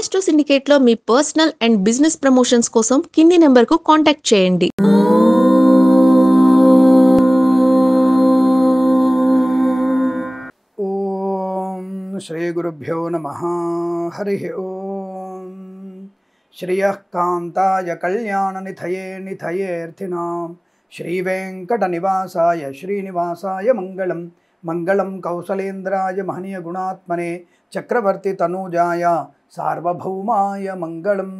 Astro సిండికేట్లో మీ personal and business promotions కోసం కింది నెంబర్కు కాంటాక్ట్ చేయండి. ఓం శ్రీ గురుభ్యో నమః. హరి ఓం. శ్రియః కాంతాయ కళ్యాణ నిధయే నిధయేర్థినాం శ్రీ వెంకట నివాసాయ శ్రీనివాసాయ మంగళం. మంగళం కౌసలేంద్రాయ మహనీయ గుణాత్మనే చక్రవర్తి తనూజాయ సార్వభౌమాయ మంగళం.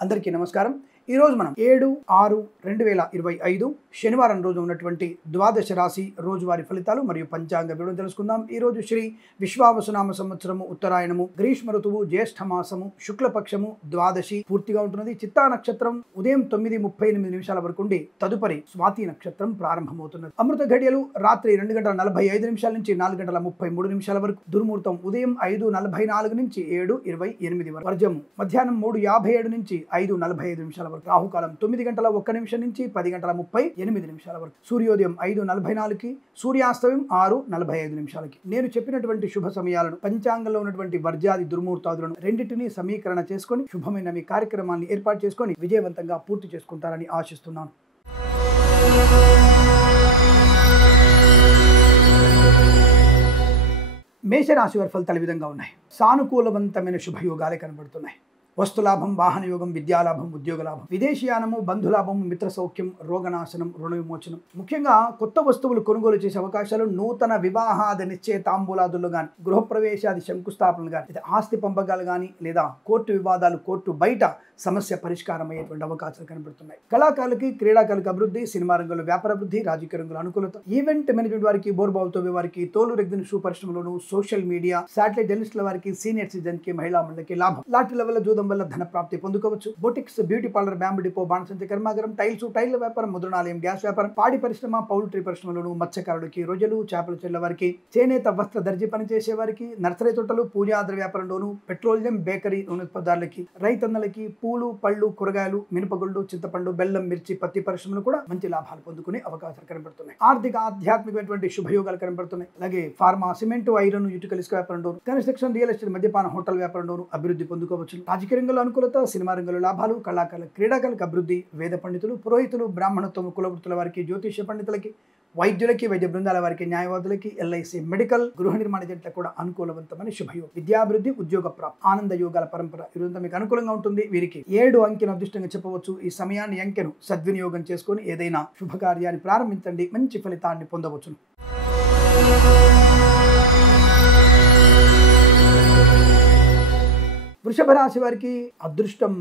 అందరికీ నమస్కారం. ఈరోజు మనం 7/6/2025 శనివారం రోజు ఉన్నటువంటి ద్వాదశ రాశి రోజువారీ ఫలితాలు మరియు పంచాంగ వివరణ తెలుసుకుందాం. ఈరోజు శ్రీ విశ్వావసునామ సంవత్సరము, ఉత్తరాయణము, గ్రీష్మ ఋతువు, జ్యేష్ఠ మాసము, శుక్లపక్షము, ద్వాదశి పూర్తిగా ఉంటున్నది. చిత్తా నక్షత్రం ఉదయం 9:38 వరకు ఉండి తదుపరి స్వాతి నక్షత్రం ప్రారంభమవుతున్నది. అమృత ఘడియలు రాత్రి 2:45 నుంచి 4:33 వరకు. దుర్ముహూర్తం ఉదయం 5:44 నుంచి 7:28 వరకు. వర్జము మధ్యాహ్నం 3:57 నుంచి 5:45 వరకు. రాహుకాలం 9:01 నుంచి 10:38 వరకు. సూర్యోదయం 5:44కి, సూర్యాస్తమయం 6:45. నేను చెప్పినటువంటి శుభ సమయాలను, పంచాంగంలో ఉన్నటువంటి వర్జాది దుర్ముహూర్తాదులను రెండింటినీ సమీకరణ చేసుకొని శుభమైన మీ కార్యక్రమాన్ని ఏర్పాటు చేసుకొని విజయవంతంగా పూర్తి చేసుకుంటారని ఆశిస్తున్నాను. మేషరాశి వారి ఫలితాలు ఈ విధంగా ఉన్నాయి. సానుకూలవంతమైన శుభయోగాలే కనబడుతున్నాయి. వస్తులాభం, వాహన యోగం, విద్యాలాభం, ఉద్యోగ లాభం, విదేశీయానము, బంధులాభం, మిత్ర సౌఖ్యం, రోగనాశనం, రుణ విమోచనం. ముఖ్యంగా కొత్త వస్తువులు కొనుగోలు చేసే అవకాశాలు, నూతన వివాహాది నిశ్చయ తాంబూలాదులు కానీ, గృహప్రవేశాది శంకుస్థాపనలు కానీ, లేదా ఆస్తి పంపకాలు కానీ, లేదా కోర్టు వివాదాలు, కోర్టు బయట సమస్య పరిష్కారం అయ్యేటువంటి అవకాశాలు కనబడుతున్నాయి. కళాకారులకి, క్రీడాకారులకు అభివృద్ధి, సినిమా రంగంలో వ్యాపార అభివృద్ధి, రాజకీయ రంగంలో అనుకూలత, ఈవెంట్ మేనేజ్మెంట్ వారికి, బోర్బావుతో వారికి, తోలు రెగ్జిన్ షూ పరిశ్రమలోను, సోషల్ మీడియా, శాటిలైట్ జర్నలిస్టుల వారికి, సీనియర్ సిటిజన్ కి, మహిళా మండలికి లాభం. లాటరీల వల్ల, జూదం వల్ల ధన ప్రాప్తి పొందుకోవచ్చు. Boutiques, beauty parlour, bamboo depot, బాణసంచ కర్మాగారం, టైల్ల వ్యాపారం, ముద్రణాలయం, గ్యాస్ వ్యాపారం, పాడి పరిశ్రమ, పౌల్ట్రీ పరిశ్రమలోను, మత్స్యకారులకి, రోజులు, చేపల చెల్ల వారికి, చేనేత వస్త్ర దర్జీ పనిచేసే వారికి, నర్సరీ తోటలు, పూజాద్ర వ్యాపారంలోను, పెట్రోలియం, బేకరీ, నూనె పదార్థాలకి, రైతన్నలకి, పూలు, పళ్ళు, కూరగాయలు, మినపగుళ్ళు, చింతపండు, బెల్లం, మిర్చి, పత్తి పరిశ్రమలు కూడా మంచి లాభాలు పొందుకునే అవకాశాలు కనబడుతున్నాయి. ఆర్థిక, ఆధ్యాత్మికమైనటువంటి శుభయోగాలు కనబడుతున్నాయి. అలాగే ఫార్మా, సిమెంట్, ఐరన్, ఇటుకల ఇసుక వ్యాపారంలోను, కన్స్ట్రక్షన్, రియల్ ఎస్టేట్, మద్యపాన, హోటల్ వ్యాపారంలోను అభివృద్ధి పొందుకోవచ్చు. రాజకీయ రంగంలో అనుకూలత, సినిమా రంగంలో లాభాలు, కళాకారుల, క్రీడాకారులకు అభివృద్ధి, వేద పండితులు, పురోహితులు, బ్రాహ్మణత్వం, కులవృత్తుల వారికి, జ్యోతిష్య పండితులకి, వైద్యులకి, వైద్య బృందాల వారికి, న్యాయవాదులకి, ఎల్ఐసి, మెడికల్, గృహ నిర్మాణ జంటలకు కూడా అనుకూలవంతమైన శుభయోగం. విద్యాభివృద్ధి, ఉద్యోగ ప్రాప్తి, ఆనంద యోగాల పరంపర ఈరోజు మీకు అనుకూలంగా ఉంటుంది. వీరికి 7 అంకెను అదృష్టంగా చెప్పవచ్చు. ఈ సమయాన్ని, అంకెను సద్వినియోగం చేసుకొని ఏదైనా శుభకార్యాన్ని ప్రారంభించండి, మంచి ఫలితాన్ని పొందవచ్చును. వృషభ రాశి వారికి అదృష్టం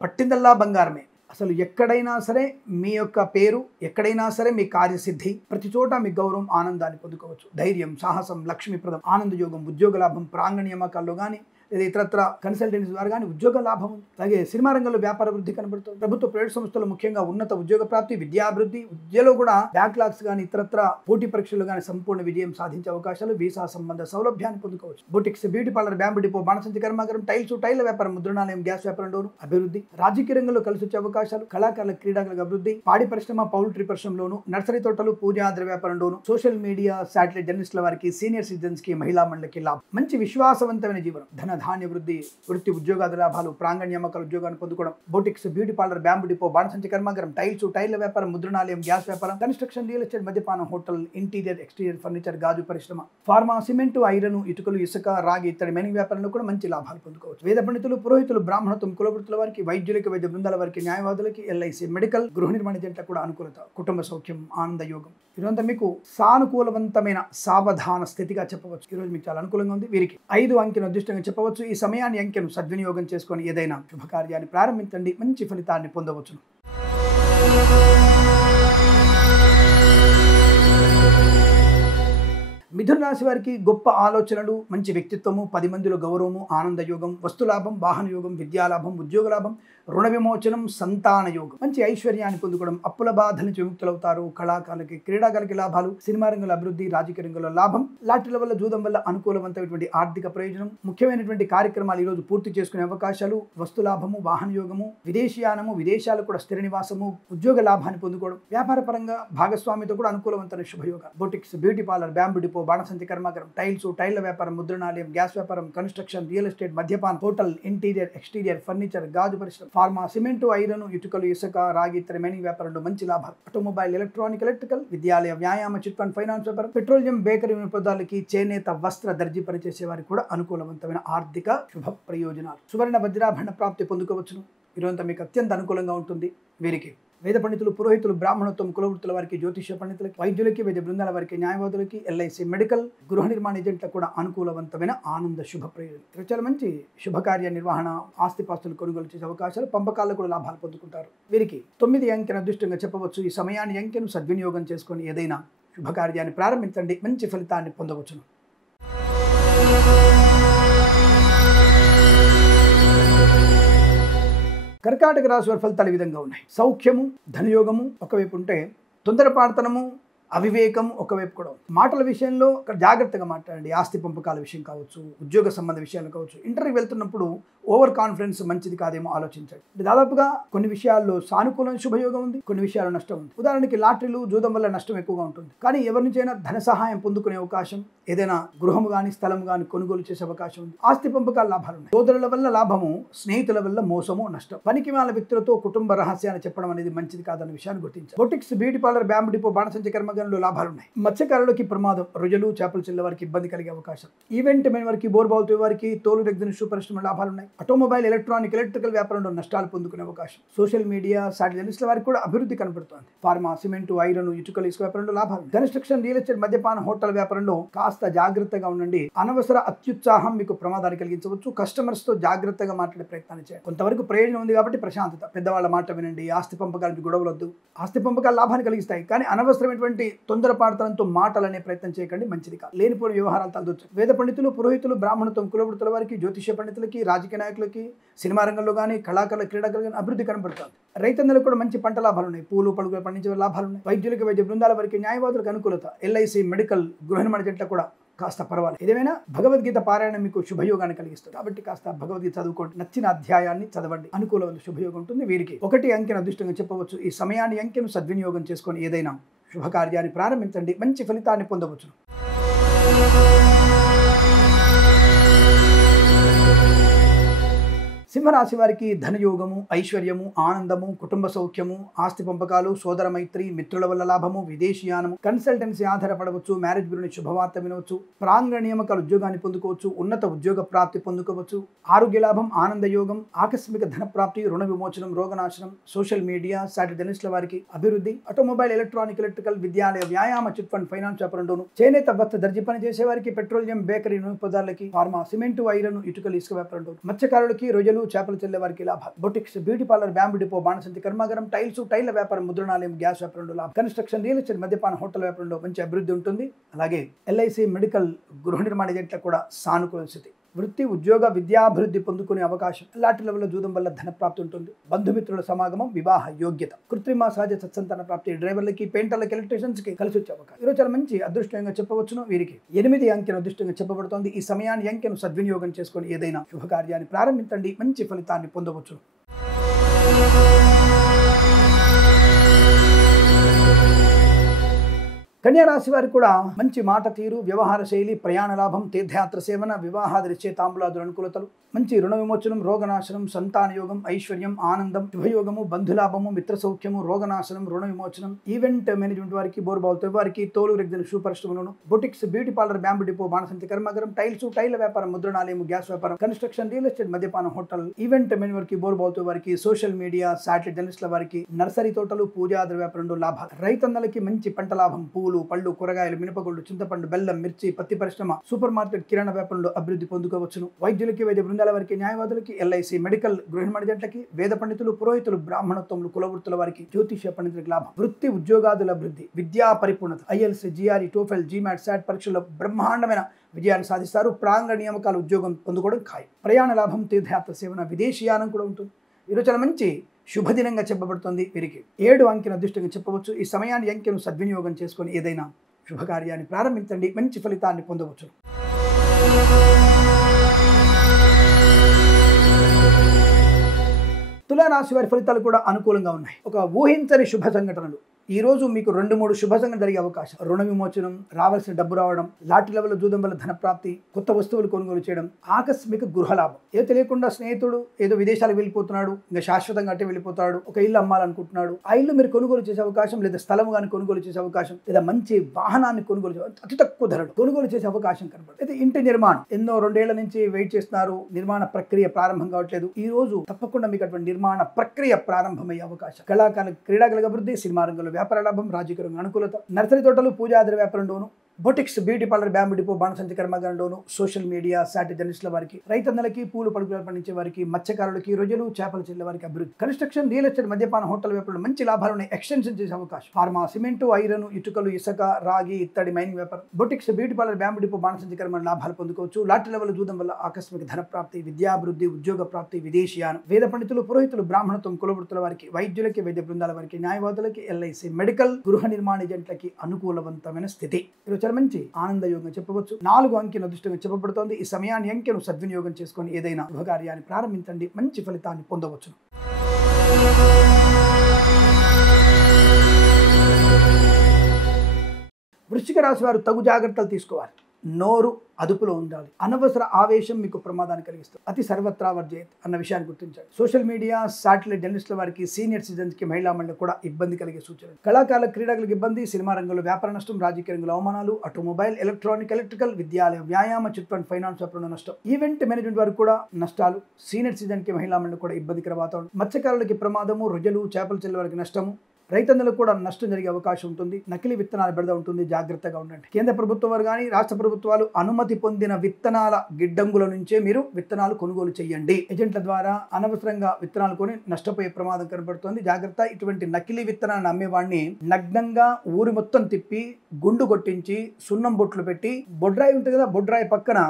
పట్టిందల్లా బంగారమే. అసలు ఎక్కడైనా సరే మీ యొక్క పేరు, ఎక్కడైనా సరే మీ కార్యసిద్ధి, ప్రతి చోట మీ గౌరవం, ఆనందాన్ని పొందుకోవచ్చు. ధైర్యం, సాహసం, లక్ష్మీప్రదం, ఆనంద యోగం, ఉద్యోగ లాభం, ప్రాంగణ నియామకాల్లో కానీ, లేదా ఇతరత్ర కన్సల్టెన్సీ ద్వారా కానీ ఉద్యోగ లాభం. అలాగే సినిమా రంగంలో వ్యాపార వృద్ధి కనబడుతుంది. ప్రభుత్వ, ప్రైవేట్ సంస్థలు ముఖ్యంగా ఉన్నత ఉద్యోగ ప్రాప్తి, విద్యాభివృద్ధి, విద్యలో కూడా బ్యాక్లాగ్స్ కానీ, ఇతరత్ర పోటీ పరీక్షలు కానీ సంపూర్ణ విజయం సాధించే అవకాశాలు, వీసా సంబంధ సౌలభ్యాన్ని పొందుకోవచ్చు. Boutiques, beauty parlour, bamboo depot, బాణసంచ కర్మాగారం, టైల్ల వ్యాపారం, ముద్రణాలయం, గ్యాస్ వ్యాపారంలోను అభివృద్ధి. రాజకీయ రంగంలో కలిసి వచ్చే అవకాశాలు, కళాకారుల, క్రీడాకారులకు అభివృద్ధి. పాడి పరిశ్రమ, పౌల్ట్రీ పరిశ్రమలోను, నర్సరీ తోటలు, పూజాద్ర వ్యాపారంలోను, సోషల్ మీడియా, శాటిలైట్ జర్నలిస్టుల వారికి, సీనియర్ సిటిజన్స్ కి, మహిళా మండలికి లాభం. మంచి విశ్వాసవంతమైన జీవనం, ధన ధాన్య వృద్ధి, వృత్తి ఉద్యోగాది లాభాలు, ప్రాంగణ నియామకాల ఉద్యోగాన్ని పొందుకోవడం. Boutiques, beauty parlour, bamboo depot, బాణసంచ కర్మాగారం, టైల్ల వ్యాపారం, ముద్రణాలయం, గ్యాస్ వ్యాపారం, కన్స్ట్రక్షన్, రియల్ ఎస్టేట్, మద్యపానం, హోటల్, ఇంటీరియర్, ఎక్స్టీరియర్ ఫర్నిచర్, గాజు పరిశ్రమ, ఫార్మా, సిమెంట్, ఐరన్, ఇటుకలు, ఇసుక, రాగి ఇత్తడి మైనింగ్ వ్యాపారంలో కూడా మంచి లాభాలు పొందుకోవచ్చు. వేద పండితులు, పురోహితులు, బ్రాహ్మణత్వం, కులవృత్తుల వారికి, వైద్యులకి, వైద్య బృందాల వారికి, న్యాయవాదులకి, ఎల్ఐసి, మెడికల్, గృహ నిర్మాణ జంటలకు కూడా అనుకూలత. కుటుంబ సౌఖ్యం, ఆనంద యోగం. ఇదంతా మీకు సానుకూలవంతమైన సావధాన స్థితిగా చెప్పవచ్చు. ఈరోజు మీకు చాలా అనుకూలంగా ఉంది. వీరికి 5 అంకెను అదృష్టంగా చెప్పవచ్చు. ఈ సమయాన్ని, అంకెను సద్వినియోగం చేసుకొని ఏదైనా శుభకార్యాన్ని ప్రారంభించండి, మంచి ఫలితాన్ని పొందవచ్చును. మిథున రాశి వారికి గొప్ప ఆలోచనలు, మంచి వ్యక్తిత్వము, 10 మందిలో గౌరవము, ఆనంద యోగం, వస్తులాభం, వాహన యోగం, విద్యాలాభం, ఉద్యోగ లాభం, రుణ విమోచనం, సంతాన యోగం, మంచి ఐశ్వర్యాన్ని పొందుకోవడం, అప్పుల బాధల నుంచి విముక్తులవుతారు. కళాకారులకి, క్రీడాకారులకి లాభాలు, సినిమా రంగంలో అభివృద్ధి, రాజకీయ రంగంలో లాభం, లాటరీల వల్ల, జూదం వల్ల అనుకూలవంతమైనటువంటి ఆర్థిక ప్రయోజనం, ముఖ్యమైనటువంటి కార్యక్రమాలు ఈరోజు పూర్తి చేసుకునే అవకాశాలు, వస్తులాభము, వాహన యోగము, విదేశీయానము, విదేశాలు కూడా స్థిర నివాసము, ఉద్యోగ లాభాన్ని పొందుకోవడం, వ్యాపార పరంగా భాగస్వామితో కూడా అనుకూలవంతమైన శుభయోగం. Boutiques, beauty parlour, bamboo depot, బాణసంచి కర్మాగారం, టైల్స్, టైళ్ల వ్యాపారం, ముద్రణాలయం, గ్యాస్ వ్యాపారం, కన్స్ట్రక్షన్, రియల్ ఎస్టేట్, మద్యపాన్, హోటల్, ఇంటీరియర్, ఎక్స్టీరియర్, ఫర్నిచర్, గాజు పరిశ్రమ, ఫార్మా, సిమెంటు, ఐరన్, ఇటుకలు, ఇసుక, రాగి, రిమైనింగ్ వ్యాపారంలో మంచి లాభాలు. ఆటోమొబైల్, ఎలక్ట్రానిక్, ఎలక్ట్రికల్, విద్యాలయ, వ్యాయామ, చిట్ ఫండ్, ఫైనాన్స్ వ్యాపారం, పెట్రోలియం, బేకరీ వినోదాలకి, చేనేత, వస్త్ర, దర్జీ పనిచేసే వారికి కూడా అనుకూలవంతమైన ఆర్థిక శుభ ప్రయోజనాలు. సువర్ణ వజ్రాభరణ ప్రాప్తి పొందుకోవచ్చును. ఈరోజంతా మీకు అత్యంత అనుకూలంగా ఉంటుంది. వీరికి వేద పండితులు, పురోహితులు, బ్రాహ్మణత్వం, కులవృత్తుల వారికి, జ్యోతిష్య పండితులకి, వైద్యులకి, వైద్య బృందాల వారికి, న్యాయవాదులకి, ఎల్ఐసి, మెడికల్, గృహ నిర్మాణ ఏజెంట్లకు కూడా అనుకూలవంతమైన ఆనంద శుభ ప్రయోజనం. చాలా మంచి శుభకార్య నిర్వహణ, ఆస్తిపాస్తులు కొనుగోలు చేసే అవకాశాలు, పంపకాల్లో కూడా లాభాలు పొందుకుంటారు. వీరికి 9 అంకెను అదృష్టంగా చెప్పవచ్చు. ఈ సమయాన్ని అంకెను సద్వినియోగం చేసుకొని ఏదైనా శుభకార్యాన్ని ప్రారంభించండి, మంచి ఫలితాన్ని పొందవచ్చును. కర్కాటక రాశి వారి ఫలితాలు ఈ విధంగా ఉన్నాయి. సౌఖ్యము, ధనయోగము ఒకవైపు ఉంటే, తొందరపాటుతనము, అవివేకం ఒకవైపు కూడా ఉంది. మాటల విషయంలో జాగ్రత్తగా మాట్లాడండి. ఆస్తి పంపకాల విషయం కావచ్చు, ఉద్యోగ సంబంధ విషయాలు కావచ్చు. ఇంటర్వ్యూకి వెళ్తున్నప్పుడు ఓవర్ కాన్ఫిడెన్స్ మంచిది కాదేమో ఆలోచించండి. దాదాపుగా కొన్ని విషయాల్లో సానుకూల శుభయోగం ఉంది, కొన్ని విషయాల్లో నష్టం ఉంది. ఉదాహరణకి లాటరీలు, జూదం వల్ల నష్టం ఎక్కువగా ఉంటుంది. కానీ ఎవరి నుంచైనా ధన సహాయం పొందుకునే అవకాశం, ఏదైనా గృహము కానీ స్థలం కానీ కొనుగోలు చేసే అవకాశం ఉంది. ఆస్తి పంపకాల లాభాలు ఉన్నాయి. సోదరుల వల్ల లాభము, స్నేహితుల వల్ల మోసము, నష్టం. పనికి వాళ్ళ వ్యక్తులతో కుటుంబ రహస్యాన్ని చెప్పడం అనేది మంచిది కాదన్న విషయాన్ని గుర్తించాలి. Boutiques, beauty parlour, bamboo depot, బాణసంచి కర్మాగారంలో లాభాలు ఉన్నాయి. మత్స్యకారులకి ప్రమాదం, రొయ్యలు, చేపలు చెల్లె వారికి ఇబ్బంది కలిగే అవకాశం. ఈవెంట్ మెన్ వారికి, బోర్బావుతో వారికి, తోలు దగ్గర షూ పరిశ్రమ లాభాలు ఉన్నాయి. ఆటోమొబైల్, ఎలక్ట్రానిక్, ఎలక్ట్రికల్ వ్యాపారంలో నష్టాలు పొందుకునే అవకాశం. సోషల్ మీడియా, శాటిలైట్ల వారికి కూడా అభివృద్ధి కనబడుతోంది. ఫార్మా, సిమెంటు, ఐరన్, ఇటుకలు, ఇసుక వ్యాపారంలో లాభాలు. కన్స్ట్రక్షన్, రియల్ ఎస్టేట్, మద్యపాన, హోటల్ వ్యాపారంలో కాస్త జాగ్రత్తగా ఉండండి. అనవసర అత్యుత్సాహం మీకు ప్రమాదాన్ని కలిగించవచ్చు. కస్టమర్స్ తో జాగ్రత్తగా మాట్లాడే ప్రయత్నాన్ని చేయండి. కొంతవరకు ప్రయోజనం ఉంది కాబట్టి ప్రశాంతత. పెద్దవాళ్ళ మాట వినండి. ఆస్తి పంపకాలకి గొడవలొద్దు. ఆస్తి పంపకాలు లాభాన్ని కలిగిస్తాయి, కానీ అనవసరమైనటువంటి తొందరపాటుతనంతో మాటలనే ప్రయత్నం చేయకండి, మంచిది కాదు. లేనిపోయిన వ్యవహారాలు తలదొచ్చు. వేద పండితులు, పురోహితులు, బ్రాహ్మణత్వం, కులవృత్తుల వారికి, జ్యోతిష్య పండితులకి, రాజకీయ నాయకులకి, సినిమా రంగంలో కానీ, కళాకారుల, క్రీడాకారులు కానీ అభివృద్ధి కనబడుతుంది. రైతన్నలకు కూడా మంచి పంట లాభాలు ఉన్నాయి. పూలు, పలుకులు పండించే లాభాలు ఉన్నాయి. వైద్యులకి, వైద్య బృందాల వారికి, న్యాయవాదులకు అనుకూలత. ఎల్ఐసి, మెడికల్, గృహ నిర్మాణ జట్ల కూడా కాస్త పర్వాలేదు. ఏదేమైనా భగవద్గీత పారాయణం మీకు శుభయోగాన్ని కలిగిస్తుంది కాబట్టి కాస్త భగవద్గీత చదువుకోండి. నచ్చిన అధ్యాయాన్ని చదవండి. అనుకూలమైన శుభయోగం ఉంటుంది. వీరికి 1 అంకెను అదృష్టంగా చెప్పవచ్చు. ఈ సమయాన్ని అంకెను సద్వినియోగం చేసుకొని ఏదైనా శుభకార్యాన్ని ప్రారంభించండి, మంచి ఫలితాన్ని పొందవచ్చు. సింహరాశి వారికి ధనయోగము, ఐశ్వర్యము, ఆనందము, కుటుంబ సౌఖ్యము, ఆస్తి పంపకాలు, సోదర మైత్రి, మిత్రుల వల్ల లాభము, విదేశీయానము, కన్సల్టెన్సీ ఆధారపడవచ్చు, మ్యారేజ్ గురించి శుభవార్త వినవచ్చు, ప్రాంగణ నియామకాల ఉద్యోగాన్ని పొందుకోవచ్చు, ఉన్నత ఉద్యోగ ప్రాప్తి పొందుకోవచ్చు, ఆరోగ్య లాభం, ఆనంద యోగం, ఆకస్మిక ధన ప్రాప్తి, రుణ విమోచనం, రోగనాశనం, సోషల్ మీడియా, శాటిలైట్ల వారికి అభివృద్ధి, ఆటోమొబైల్, ఎలక్ట్రానిక్, ఎలక్ట్రికల్, విద్యాలయ, వ్యాయామ, చిట్ ఫండ్, ఫైనాన్స్ వ్యాపారంలోను, చేనేత, వస్త్ర, దర్జీ పని చేసే వారికి, పెట్రోలియం, బేకరీ వినోదాలకి, ఫార్మా, సిమెంటు, ఐరన్, ఇటుకలు, ఇసుక వ్యాపారంలో, మత్స్యకారులకి, రొయ్యలు, చేపలు చెల్లె వారికి లాభాలు. Boutiques, beauty parlour, bamboo depot, బాణసంచి కర్మాగారం, టైల్స్, టైళ్ల వ్యాపారం, ముద్రణాలయం, గ్యాస్ వ్యాపారంలో లాభం. కన్స్ట్రక్షన్, రియల్ ఎస్టేట్, మద్యపాన, హోటల్ వ్యాపారంలో మంచి అభివృద్ధి ఉంటుంది. అలాగే ఎల్ఐసి, మెడికల్, గృహ నిర్మాణ ఏజెంట్లకు కూడా సానుకూల స్థితి. వృత్తి, ఉద్యోగ, విద్యాభివృద్ధి పొందుకునే అవకాశం. లాటరీల వల్ల, జూదం వల్ల ధన ప్రాప్తి ఉంటుంది. బంధుమిత్రుల సమాగమం, వివాహ యోగ్యత, కృత్రిమ సహజ సత్సంతాన ప్రాప్తి. డ్రైవర్లకి, పెయింటర్లకి, ఎలక్ట్రీషియన్స్ కి కలిసి వచ్చే అవకాశం. ఈరోజు చాలా మంచి అదృష్టంగా చెప్పవచ్చును. వీరికి 8 అంకెను అదృష్టంగా చెప్పబడుతోంది. ఈ సమయాన్ని అంకెను సద్వినియోగం చేసుకొని ఏదైనా శుభకార్యాన్ని ప్రారంభించండి, మంచి ఫలితాన్ని పొందవచ్చు. కన్యా రాశి వారికి కూడా మంచి మాట తీరు, వ్యవహార శైలి, ప్రయాణ లాభం, తీర్థయాత్ర సేవన, వివాహాది నిశ్చయితాంబులాదుల అనుకూలతలు, మంచి రుణ విమోచనం, రోగనాశనం, సంతాన యోగం, ఐశ్వర్యం, ఆనందం, శుభయోగము, బంధులాభము, మిత్ర సౌఖ్యము, రోగనాశనం, రుణ విమోచనం, ఈవెంట్ మేనేజ్మెంట్ వారికి, బోర్బావుతో వారికి, తోలు రెగ్జిన్ షూ పరిశ్రమలను, boutiques, beauty parlour, bamboo depot, బాణసంచి కర్మాగారం, టైల్స్, టైళ్ల వ్యాపారం, ముద్రణాలయం, గ్యాస్ వ్యాపారం, కన్స్ట్రక్షన్, రియల్ ఎస్టేట్, మద్యపాన, హోటల్, ఈవెంట్ మెన్ వారికి, బోర్బావుతో వారికి, సోషల్ మీడియా, శాటిలైట్ జర్నలిస్టుల వారికి, నర్సరీ తోటలు, పూజాద్ర వ్యాపారంలో లాభాలు. రైతన్నలకి మంచి పంట లాభం. పూలు, పళ్ళు, కూరగాయలు, మినపగుళ్ళు, చింతపండు, బెల్లం, మిర్చి, పత్తి పరిశ్రమ, సూపర్ మార్కెట్, కిరాణా వ్యాపారంలో అభివృద్ధి పొందుకోవచ్చును. వైద్యులకి, వైద్య బృందాల వారికి, న్యాయవాదులకి, ఎల్ఐసి, మెడికల్, గృహ నిర్మాణ జట్లకి, వేద పండితులు, పురోహితులు, బ్రాహ్మణత్వములు, కులవృత్తుల వారికి, జ్యోతిష్య పండితులకు లాభం. వృత్తి, ఉద్యోగాదుల అభివృద్ధి, విద్యా పరిపూర్ణత, IELTS, GRE, TOEFL, GMAT, SAT పరీక్షల్లో బ్రహ్మాండమైన విజయాన్ని సాధిస్తారు. ప్రాంగణ నియామకాల ఉద్యోగం పొందుకోవడం ఖాయం. ప్రయాణ లాభం, తీర్థయాత్ర సేవన, విదేశీయానం కూడా ఉంటుంది. ఈరోజు చాలా మంచి శుభదినంగా చెప్పబడుతుంది. వీరికి 7 అంకెను అదృష్టంగా చెప్పవచ్చు. ఈ సమయాన్ని అంకెను సద్వినియోగం చేసుకొని ఏదైనా శుభకార్యాన్ని ప్రారంభించండి, మంచి ఫలితాన్ని పొందవచ్చు. తులారాశి వారి ఫలితాలు కూడా అనుకూలంగా ఉన్నాయి. ఒక ఊహించని శుభ సంఘటనలు, ఈ రోజు మీకు 2-3 శుభ సంఘటనలు జరిగే అవకాశం. రుణ విమోచనం, రావాల్సిన డబ్బు రావడం, లాటరీ లెవెల్ జూదం వల్ల ధన ప్రాప్తి, కొత్త వస్తువులు కొనుగోలు చేయడం, ఆకస్మిక గృహలాభం. ఏదో తెలియకుండా స్నేహితుడు ఏదో విదేశాలకు వెళ్ళిపోతున్నాడు, ఇంకా శాశ్వతంగా అట్టే వెళ్ళిపోతాడు, ఒక ఇల్లు అమ్మాలనుకుంటున్నాడు. ఆ ఇల్లు మీరు కొనుగోలు చేసే అవకాశం, లేదా స్థలం కానీ కొనుగోలు చేసే అవకాశం, లేదా మంచి వాహనాన్ని కొనుగోలు చేసే అతి తక్కువ ధరలు కొనుగోలు చేసే అవకాశం కనబడుతుంది. అయితే ఇంటి నిర్మాణం ఎన్నో 2 ఏళ్ల నుంచి వెయిట్ చేస్తున్నారు, నిర్మాణ ప్రక్రియ ప్రారంభం కావట్లేదు. ఈ రోజు తప్పకుండా మీకు అటువంటి నిర్మాణ ప్రక్రియ ప్రారంభమయ్యే అవకాశం. కళాకారులకు క్రీడాకారుల అభివృద్ధి, సినిమా రంగంలో వ్యాపార లాభం, రాజకీయ రంగం అనుకూలత, నర్సరీ తోటలు, పూజాద్ర వ్యాపారంలోను, boutiques, beauty parlour, bamboo depot, బాణసంచి కర్మాగారంలోను, సోషల్ మీడియా, సాటి జర్నలిస్టుల వారికి, రైతన్నలకి, పూలు పడుకులు పండించే వారికి, మత్స్యకారులకి, రొయ్యలు, చేపలు చెల్లె వారికి అభివృద్ధి, కన్స్ట్రక్షన్, రియల్ ఎస్టేట్, మద్యపాన, హోటల్ వ్యాపారంలో మంచి లాభాలను ఎక్స్టెన్షన్ చేసే అవకాశం. ఫార్మా, సిమెంటు, ఐరన్, ఇటుకలు, ఇసుక, రాగి, ఇత్తడి, మైనింగ్ వ్యాపారం, boutiques, beauty parlour, bamboo depot, బాణసంచి కర్మాగారం లాభాలు పొందుకోవచ్చు. లాటరీ లెవెల్ జూదం వల్ల ఆకస్మిక ధన ప్రాప్తి, విద్యాభివృద్ధి, ఉద్యోగ ప్రాప్తి, విదేశీయానం, వేద పండితులు, పురోహితులు, బ్రాహ్మణత్వం, కులవృత్తుల వారికి, వైద్యులకి, వైద్య బృందాల వారికి, న్యాయవాదులకి, ఎల్ఐసి, మెడికల్, గృహ నిర్మాణ ఏజెంట్లకి అనుకూలవంతమైన స్థితి. ఇది చాలా మంచి ఆనందయోగం చెప్పవచ్చు. 4 అంకెను అదృష్టంగా చెప్పబడుతోంది. ఈ సమయాన్ని అంకెను సద్వినియోగం చేసుకొని ఏదైనా శుభకార్యాన్ని ప్రారంభించండి, మంచి ఫలితాన్ని పొందవచ్చు. వృశ్చిక రాశి వారు తగు జాగ్రత్తలు తీసుకోవాలి. నోరు అదుపులో ఉండాలి. అనవసర ఆవేశం మీకు ప్రమాదాన్ని కలిగిస్తుంది. అతి సర్వత్రా వర్జేత్ అన్న విషయాన్ని గుర్తించండి. సోషల్ మీడియా, సాటిలైట్ జర్నలిస్టుల వారికి, సీనియర్ సిటిజన్స్ కి, మహిళా మండలి కూడా ఇబ్బంది కలిగే సూచనలు. కళాకారుల, క్రీడాకులకు ఇబ్బంది, సినిమా రంగంలో వ్యాపార నష్టం, రాజకీయ రంగంలో అవమానాలు, ఆటోమొబైల్, ఎలక్ట్రానిక్, ఎలక్ట్రికల్, విద్యాలయ, వ్యాయామ, చిట్ ఫండ్, ఫైనాన్స్ వ్యాపారంలో నష్టం, ఈవెంట్ మేనేజ్మెంట్ వారికి కూడా నష్టాలు, సీనియర్ సిటిజన్ కి, మహిళా మండలి కూడా ఇబ్బందికర వాతావరణం, మత్స్యకారులకి ప్రమాదము, రొయ్యలు, చేపలు చెల్లె వారికి నష్టము, రైతన్నలకు కూడా నష్టం జరిగే అవకాశం ఉంటుంది. నకిలీ విత్తనాల బెడద ఉంటుంది, జాగ్రత్తగా ఉండండి. కేంద్ర ప్రభుత్వం వారు కానీ రాష్ట్ర ప్రభుత్వాలు అనుమతి పొందిన విత్తనాల గిడ్డంగుల నుంచే మీరు విత్తనాలు కొనుగోలు చేయండి. ఏజెంట్ల ద్వారా అనవసరంగా విత్తనాలు కొని నష్టపోయే ప్రమాదం కనబడుతుంది, జాగ్రత్త. ఇటువంటి నకిలీ విత్తనాలను అమ్మేవాడిని నగ్నంగా ఊరి మొత్తం తిప్పి, గుండు కొట్టించి, సున్నం బొట్లు పెట్టి, బొడ్రాయి ఉంటుంది కదా, బొడ్రాయి పక్కన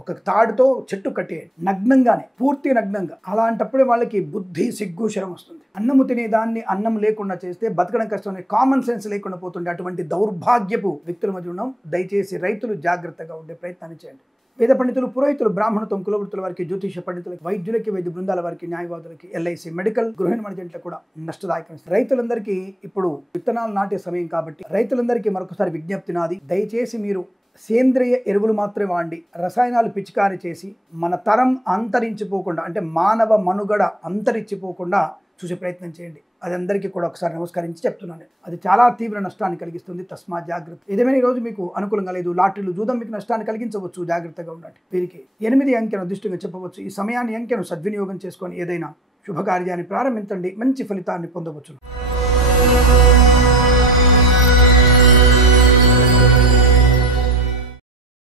ఒక తాడుతో చెట్టు కట్టేయండి, నగ్నంగానే, పూర్తి నగ్నంగా. అలాంటప్పుడే వాళ్ళకి బుద్ధి, సిగ్గు, శరం వస్తుంది. అన్నము తినేదాన్ని అన్నం లేకుండా చేస్తే బతకడం కష్టం, కామన్ సెన్స్ లేకుండా పోతుండే అటువంటి దౌర్భాగ్యపు వ్యక్తుల మధ్య ఉన్నాం. దయచేసి రైతులు జాగ్రత్తగా ఉండే ప్రయత్నాన్ని చేయండి. వేద పండితులు, పురోహితులు, బ్రాహ్మణత్వం, కులవృత్తుల వారికి, జ్యోతిష పండితులకి, వైద్యులకి, వైద్య బృందాల వారికి, న్యాయవాదులకి, ఎల్ఐసి, మెడికల్, గృహ నిర్మాణ ఏజెంట్లకు కూడా నష్టదాయకం. రైతులందరికీ ఇప్పుడు విత్తనాలు నాటే సమయం కాబట్టి రైతులందరికీ మరొకసారి విజ్ఞప్తి నాది. దయచేసి మీరు సేంద్రియ ఎరువులు మాత్రమే వాడి, రసాయనాలు పిచికారి చేసి మన తరం అంతరించిపోకుండా, అంటే మానవ మనుగడ అంతరించిపోకుండా చూసే ప్రయత్నం చేయండి. అది అందరికీ కూడా ఒకసారి నమస్కరించి చెప్తున్నాను. అది చాలా తీవ్ర నష్టాన్ని కలిగిస్తుంది, తస్మా జాగ్రత్త. ఏదేమైనా ఈ రోజు మీకు అనుకూలంగా లేదు. లాటరీలు, జూదం మీకు నష్టాన్ని కలిగించవచ్చు, జాగ్రత్తగా ఉండండి. వీరికి 8 అంకెను అదృష్టంగా చెప్పవచ్చు. ఈ సమయాన్ని అంకెను సద్వినియోగం చేసుకొని ఏదైనా శుభకార్యాన్ని ప్రారంభించండి, మంచి ఫలితాన్ని పొందవచ్చు.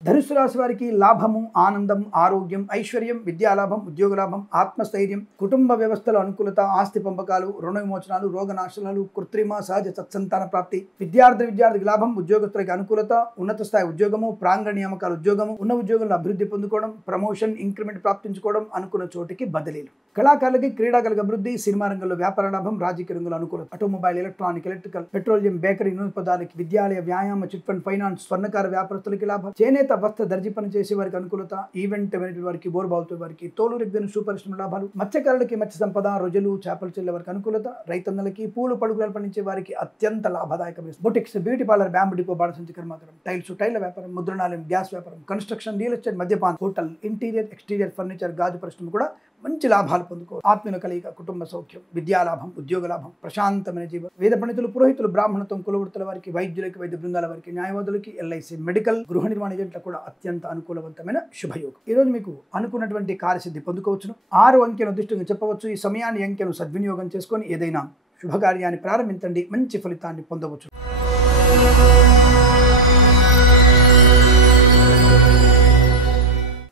ధనుసు రాశి వారికి లాభము, ఆనందం, ఆరోగ్యం, ఐశ్వర్యం, విద్యాలాభం, ఉద్యోగ లాభం, ఆత్మస్థైర్యం, కుటుంబ వ్యవస్థలో అనుకూలత, ఆస్తి పంపకాలు, రుణ విమోచనాలు, రోగనాశనాలు, కృత్రిమ సహజ సత్సంతాన ప్రాప్తి, విద్యార్థికి లాభం, ఉద్యోగస్తులకి అనుకూలత, ఉన్నత స్థాయి ఉద్యోగము, ప్రాంగణ నియామకాల ఉద్యోగము, ఉన్న ఉద్యోగంలో అభివృద్ధి పొందుకోవడం, ప్రమోషన్, ఇంక్రిమెంట్ ప్రాప్తించుకోవడం, అనుకున్న చోటికి బదిలీలు. కళాకారులకి, క్రీడాకారులకు అభివృద్ధి, సినిమా రంగంలో వ్యాపార లాభం, రాజకీయ రంగంలో అనుకూలత, automobile, electronic, electrical, petroleum, bakery, నూనె పదార్థాలకి, విద్యాలయ, వ్యాయామ, చిట్ ఫండ్, ఫైనాన్స్, స్వర్ణకార వ్యాపారస్తులకి లాభం, చేనేత, వస్త్ర, దర్జీ పని చేసే వారికి అనుకూలత, ఈవెంట్ మేనేజ్మెంట్ వారికి, బోర్బావుతో వారికి, తోలు రెగ్గిన సూపరిశ్రమ లాభాలు, మత్స్యకారులకి, మత్స్య సంపద, రొయ్యలు, చేపలు చెల్లె వారికి అనుకూలత, రైతన్నలకి, పూలు పడుకులు పండించే వారికి అత్యంత లాభదాయకమైన boutiques, beauty parlour, bamboo depot, బాణసంచి కర్మాగారం, టైల్స్, టైల్ వ్యాపారం, ముద్రణాలయం, గ్యాస్ వ్యాపారం, కన్స్ట్రక్షన్, రియల్ ఎస్టేట్, మద్యపాన్, హోటల్, ఇంటీరియర్, ఎక్స్టీరియర్ ఫర్నిచర్, గాజు పరిశ్రమ కూడా మంచి లాభాలు పొందుకో. ఆత్మీయుల కలయిక, కుటుంబ సౌఖ్యం, విద్యాలాభం, ఉద్యోగ లాభం, ప్రశాంతమైన జీవనం. వేద పండితులు, పురోహితులు, బ్రాహ్మణత్వం, కులవృత్తుల వారికి, వైద్యులకి, వైద్య బృందాల వారికి, న్యాయవాదులకి, ఎల్ఐసి, మెడికల్, గృహ నిర్మాణ ఏజెంట్లకు కూడా అత్యంత అనుకూలవంతమైన శుభయోగం. ఈ రోజు మీకు అనుకున్నటువంటి కార్యసిద్ధి పొందుకోవచ్చును. 6 అంకెను అదృష్టంగా చెప్పవచ్చు. ఈ సమయాన్ని అంకెను సద్వినియోగం చేసుకొని ఏదైనా శుభకార్యాన్ని ప్రారంభించండి, మంచి ఫలితాన్ని పొందవచ్చు.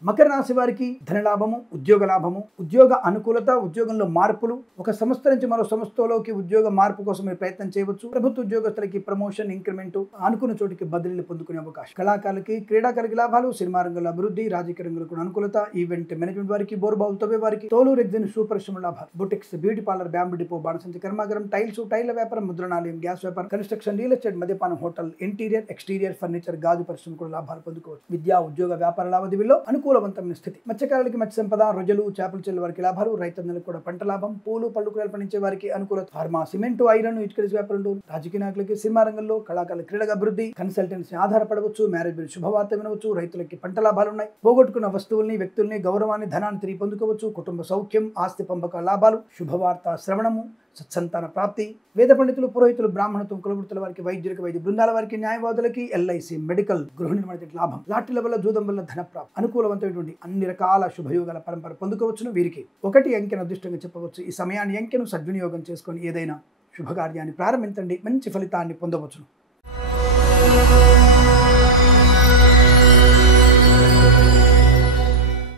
మకర రాశి వారికి ధనలాభము, ఉద్యోగ లాభము, ఉద్యోగ అనుకూలత, ఉద్యోగంలో మార్పులు, ఒక సంస్థ నుంచి మరో సంస్థలోకి ఉద్యోగ మార్పు కోసం మీరు ప్రయత్నం చేయవచ్చు. ప్రభుత్వ ఉద్యోగస్తులకి ప్రమోషన్, ఇంక్రిమెంట్, అనుకున్న చోటికి బదిలీలు పొందుకునే అవకాశం. కళాకారులకి, క్రీడాకారులకి లాభాలు, సినిమా రంగంలో అభివృద్ధి, రాజకీయ రంగంలో కూడా అనుకూలత, ఈవెంట్ మేనేజ్మెంట్ వారికి, బోర్బావులతో వారికి, తోలు రెగ్జిన్ సూపరిశ్రమ లాభాలు, boutiques, beauty parlour, bamboo depot, బాణసంచి కర్మాగారం, టైల్స్, టైల్ వ్యాపారం, ముద్రణాలయం, గ్యాస్ వ్యాపారం, కన్స్ట్రక్షన్, రియల్ ఎస్టేట్, మద్యపానం, హోటల్, ఇంటీరియర్, ఎక్స్టీరియర్ ఫర్నిచర్, గాజు పరిశ్రమ కూడా లాభాలు పొందుకోవచ్చు. విద్యా, ఉద్యోగ, వ్యాపార లావాదేవీల్లో అనుకూల అనుకూలవంతమైన స్థితి. మత్స్యకారులకి మత్స్య సంపద, రొయ్యలు, చేపలు చెల్లు వారికి లాభాలు, రైతన్నలకు కూడా పంట లాభం, పూలు పళ్ళు కూరలు పండించే వారికి అనుకూలత. ఫార్మా, సిమెంట్, ఐరన్, ఇటుక వ్యాపారులు, రాజకీయ నాయకులకి, సినిమా రంగంలో, కళాకారుల క్రీడల అభివృద్ధి, కన్సల్టెన్సీ ఆధారపడవచ్చు, మ్యారేజ్ బిల్ శుభవార్త వినవచ్చు, రైతులకి పంట లాభాలు ఉన్నాయి, పోగొట్టుకున్న వస్తువుల్ని, వ్యక్తుల్ని, గౌరవాన్ని, ధనాన్ని తిరిగి పొందుకోవచ్చు, కుటుంబ సౌఖ్యం, ఆస్తి పంపక లాభాలు, శుభవార్త శ్రవణము, సత్సంతాన ప్రాప్తి, వేద పండితులు, పురోహితులు, బ్రాహ్మణత్వం, కులవృత్తుల వారికి, వైద్యులకు, వైద్య బృందాల వారికి, న్యాయవాదులకి, ఎల్ఐసి, మెడికల్, గృహ నిర్మాణ లాభం, లాటరీల వల్ల, జూదం వల్ల ధన ప్రాప్తి, అనుకూలవంతమైనటువంటి అన్ని రకాల శుభయోగాల పరంపర పొందుకోవచ్చును. వీరికి 1 అంకెను అదృష్టంగా చెప్పవచ్చు. ఈ సమయాన్ని అంకెను సద్వినియోగం చేసుకొని ఏదైనా శుభకార్యాన్ని ప్రారంభించండి, మంచి ఫలితాన్ని పొందవచ్చును.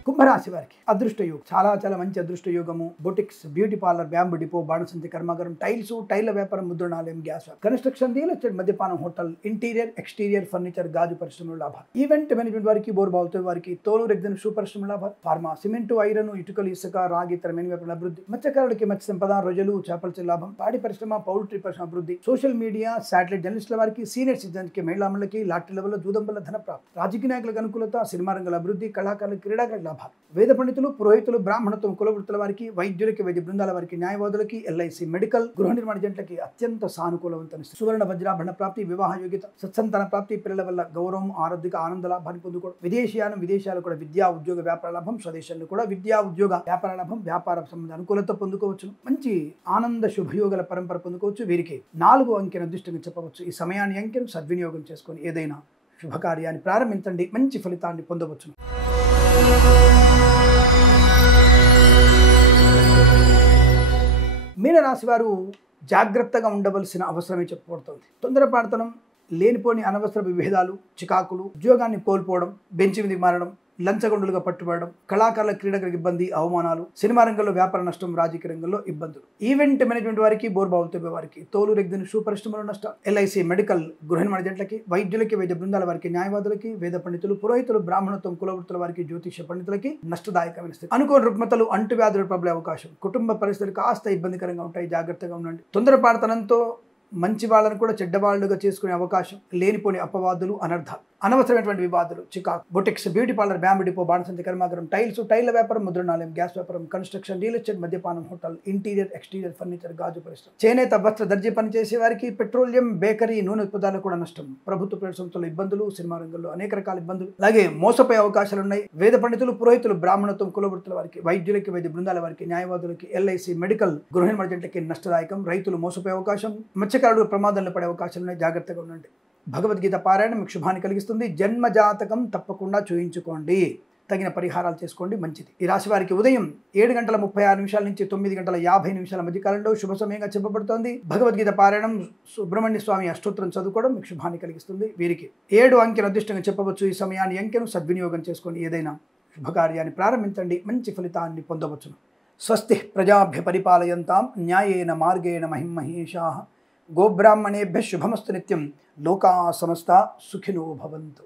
కుంభరాశి వారికి అదృష్ట యోగం, చాలా మంచి అదృష్ట యోగము. Boutiques, beauty parlour, bamboo depot, బాణసంచి కర్మాగారం, టైల్స్, టైల్ల వ్యాపారం, ముద్రణాలయం, గ్యాస్, కన్స్ట్రక్షన్, రియల్ ఎస్టేట్, మద్యపానం, హోటల్, ఇంటీరియర్, ఎక్స్టీరియర్, ఫర్నిచర్, గాజు పరిశ్రమలు లాభాలు. ఈవెంట్ మేనేజ్మెంట్ వారికి, బోర్బావుతో వారికి, తోలు, రెగ్జన్, షూ పరిశ్రమలు లాభాలు. ఫార్మా, సిమెంట్, ఐరన్, ఇటుకలు, ఇసుక, రాగి, ఇతరమైన వ్యాపారాల అభివృద్ధి. మత్స్యకారులకి మత్స్య సంపద, రొయ్యలు, చేపల లాభం. పాడి పరిశ్రమ, పౌల్ట్రీ పరిశ్రమ అభివృద్ధి. సోషల్ మీడియా, శాటిలైట్ జర్నలిస్టుల వారికి, సీనియర్ సిటిజన్స్కి, మహిళలకి, లాటరీ లెవెల్లో, జూదం వల్ల ధన ప్రాప్తి. రాజకీయ నాయకులకు అనుకూలత, సినిమా రంగాల అభివృద్ధి, కళాకారుల క్రీడాకారుల లాభాలు. వేద పండితులు, పురోహితులు, బ్రాహ్మణత్వం, కులవృత్తుల వారికి, వైద్యులకి, వైద్య బృందాల వారికి, న్యాయవాదులకి, ఎల్ఐసి, మెడికల్, గృహ నిర్మాణ జంటలకి అత్యంత సానుకూలవంతమైన సువర్ణ వజ్రాభరణ ప్రాప్తి, వివాహ యోగ్యత, సత్సంతాన ప్రాప్తి, పిల్లల వల్ల గౌరవం, ఆరోగ్య ఆనంద లాభాన్ని పొందుకోవడం. విదేశీయానం, విదేశాలు కూడా విద్యా ఉద్యోగ వ్యాపార లాభం, స్వదేశంలో కూడా విద్యా ఉద్యోగ వ్యాపార లాభం, వ్యాపార సంబంధ అనుకూలత పొందుకోవచ్చు. మంచి ఆనంద శుభయోగాల పరంపర పొందుకోవచ్చు. వీరికి 4 అంకెను అదృష్టంగా చెప్పవచ్చు. ఈ సమయాన్ని అంకెను సద్వినియోగం చేసుకొని ఏదైనా శుభకార్యాన్ని ప్రారంభించండి, మంచి ఫలితాన్ని పొందవచ్చును. మీనరాశి వారు జాగ్రత్తగా ఉండవలసిన అవసరమే చెప్పబడుతుంది. తొందరపాటుతనం, లేనిపోని అనవసర విభేదాలు, చికాకులు, ఉద్యోగాన్ని కోల్పోవడం, బెంచ్ మీదకి మారడం, లంచగొండులుగా పట్టుబడడం, కళాకారుల క్రీడలకు ఇబ్బంది, అవమానాలు, సినిమా రంగంలో వ్యాపార నష్టం, రాజకీయ రంగంలో ఇబ్బందులు. ఈవెంట్ మేనేజ్మెంట్ వారికి, బోర్బావుతో వారికి, తోలు, రెగ్జన్, షూ పరిశ్రమలో నష్టం. ఎల్ఐసి, మెడికల్, గృహ నిర్మాణ జంటలకి, వైద్యులకి, వైద్య బృందాల వారికి, న్యాయవాదులకి, వేద పండితులు, పురోహితులు, బ్రాహ్మణత్వం, కులవృత్తుల వారికి, జ్యోతిష పండితులకి నష్టదాయకమైన స్థితి. అనుకోని రుగ్మతలు, అంటువ్యాధులు ప్రబలే అవకాశం. కుటుంబ పరిస్థితులు కాస్త ఇబ్బందికరంగా ఉంటాయి, జాగ్రత్తగా ఉండండి. తొందరపాటుతనంతో మంచి వాళ్ళని కూడా చెడ్డవాళ్ళుగా చేసుకునే అవకాశం. లేనిపోని అపవాదులు, అనర్థాలు, అనవసరమైనటువంటి వివాదాలు, చికాకు. Boutiques, beauty parlour, bamboo depot, బాణసంచి కర్మాగారం, టైల్స్, టైల్ల వ్యాపారం, ముద్రణాలయం, గ్యాస్ వ్యాపారం, కన్స్ట్రక్షన్, రియల్ ఎస్టేట్, మద్యపానం, హోటల్, ఇంటీరియర్, ఎక్స్టీరియర్, ఫర్నిచర్, గాజు పరిశ్రమ, చేనేత, వస్త్ర, దర్జీ పనిచేసే వారికి, పెట్రోలియం, బేకరీ, నూనె ఉత్పత్తులకు కూడా నష్టం. ప్రభుత్వ ప్రైవేట్ సంస్థల ఇబ్బందులు, సినిమా రంగంలో అనేక రకాల ఇబ్బందులు, అలాగే మోసపోయే అవకాశాలు ఉన్నాయి. వేద పండితులు, పురోహితులు, బ్రాహ్మణత్వం, కులవృత్తుల వారికి, వైద్యులకి, వైద్య బృందాల వారికి, న్యాయవాదులకి, ఎల్ఐసి, మెడికల్, గృహ నిర్మాణ జంటలకి నష్టదాయకం. రైతులు మోసపోయే అవకాశం, మత్స్యకారులు ప్రమాదంలో పడే అవకాశాలు ఉన్నాయి, జాగ్రత్తగా ఉండండి. భగవద్గీత పారాయణ మీకు శుభాన్ని కలిగిస్తుంది. జన్మ జాతకం తప్పకుండా చూయించుకోండి, తగిన పరిహారాలు చేసుకోండి, మంచిది. ఈ రాశి వారికి ఉదయం 7:36 నుంచి 9:50 మధ్యకాలంలో శుభ సమయంగా చెప్పబడుతోంది. భగవద్గీత పారాయణం, సుబ్రహ్మణ్య స్వామి అష్టోత్తరం చదువుకోవడం మీకు శుభాన్ని కలిగిస్తుంది. వీరికి 7 అంకెను అదృష్టంగా చెప్పవచ్చు. ఈ సమయాన్ని అంకెను సద్వినియోగం చేసుకొని ఏదైనా శుభకార్యాన్ని ప్రారంభించండి, మంచి ఫలితాన్ని పొందవచ్చును. స్వస్తి ప్రజాభ్య పరిపాలయంతాం న్యాయేన మార్గేణ మహిమహేషాః. గోబ్రాహ్మణేభ్యః శుభమస్తు నిత్యం. లోకా సమస్తా సుఖినో భవంతు.